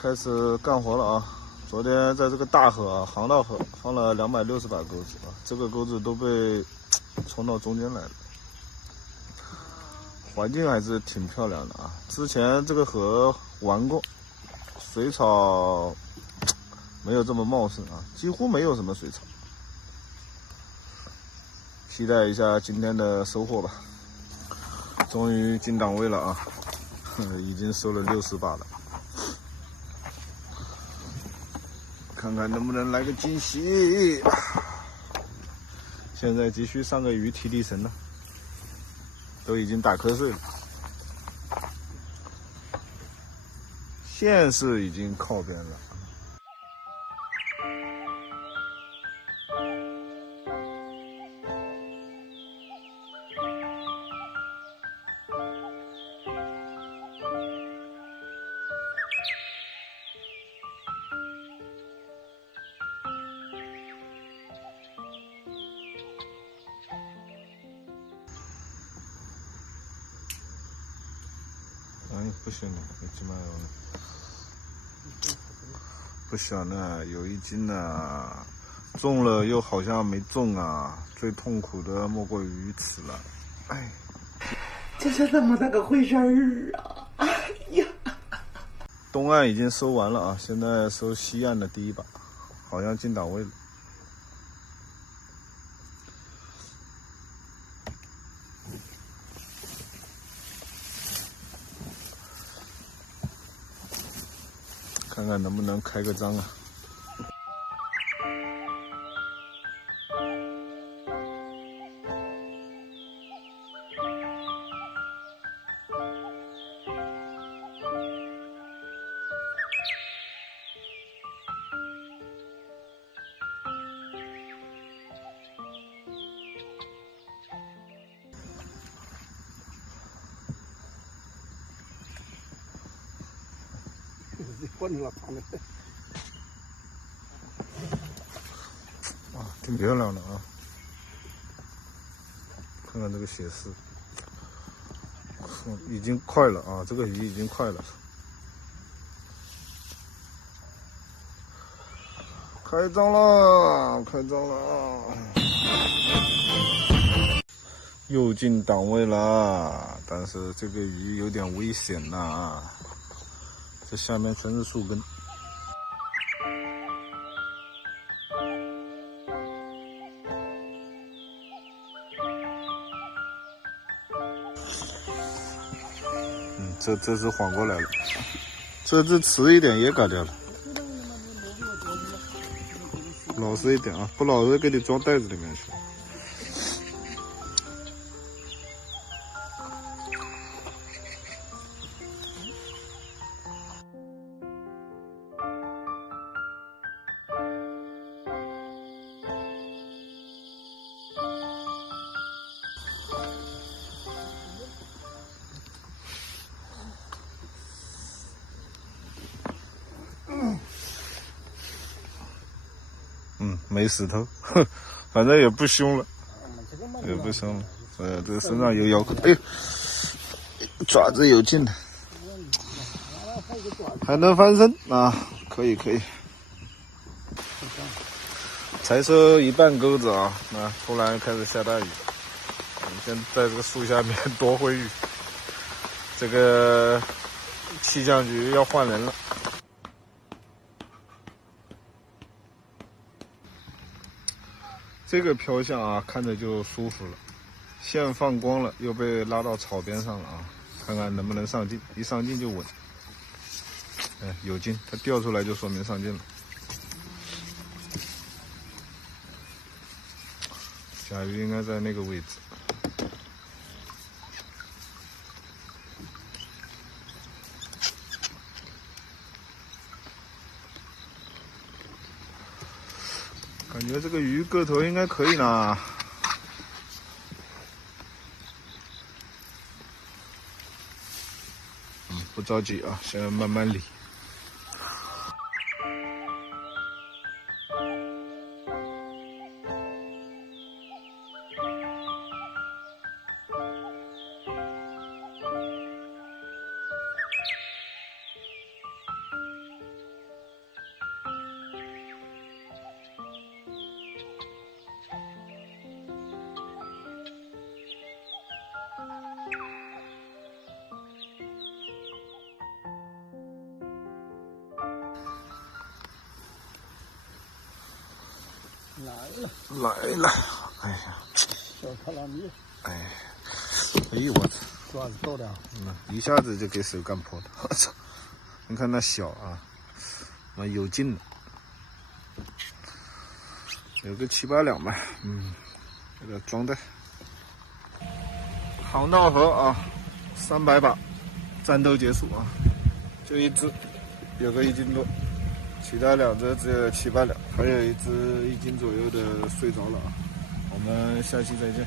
开始干活了啊！昨天在这个大河啊，航道河放了260把钩子啊，这个钩子都被冲到中间来了。环境还是挺漂亮的啊！之前这个河玩过，水草没有这么茂盛啊，几乎没有什么水草。期待一下今天的收获吧！终于进档位了啊，已经收了60把了。看看能不能来个惊喜。现在急需上个鱼提提神了，都已经打瞌睡了。线是已经靠边了。哎，不行了，有几码了？不小呢，有1斤呢，中了又好像没中啊，最痛苦的莫过于鱼刺了。哎，这是怎么那个回事儿啊？哎呀！东岸已经收完了啊，现在收西岸的第1把，好像进档位了。看看能不能开个张啊！啊，挺漂亮的啊！看看这个血丝，已经快了啊！这个鱼已经快了，开张了，开张了！又进档位了，但是这个鱼有点危险呐，这下面全是树根。这只缓过来了，这只迟一点也搞掉了。老实一点啊，不老实给你装袋子里面去。没死头，反正也不凶了，也不凶了。这个身上有咬口，哎呦，爪子有劲的，还能翻身啊！可以可以。才收一半钩子啊，那突然开始下大雨，我们先在这个树下面多会雨。这个气象局要换人了。这个漂向啊，看着就舒服了。线放光了，又被拉到草边上了啊！看看能不能上劲，一上劲就稳。哎，有劲，它掉出来就说明上劲了。甲鱼应该在那个位置。感觉这个鱼个头应该可以呢。不着急啊，先慢慢理。来了，哎呀，小卡拉米，哎呦我操，爪子豆的，一下子就给手干破了，我操！你看那小啊，妈有劲了，有个7、8两吧，给它装袋。航道河啊，300把，战斗结束啊，就一只，有个1斤多。其他2只只有7、8两，还有一只1斤左右的睡着了啊。我们下期再见。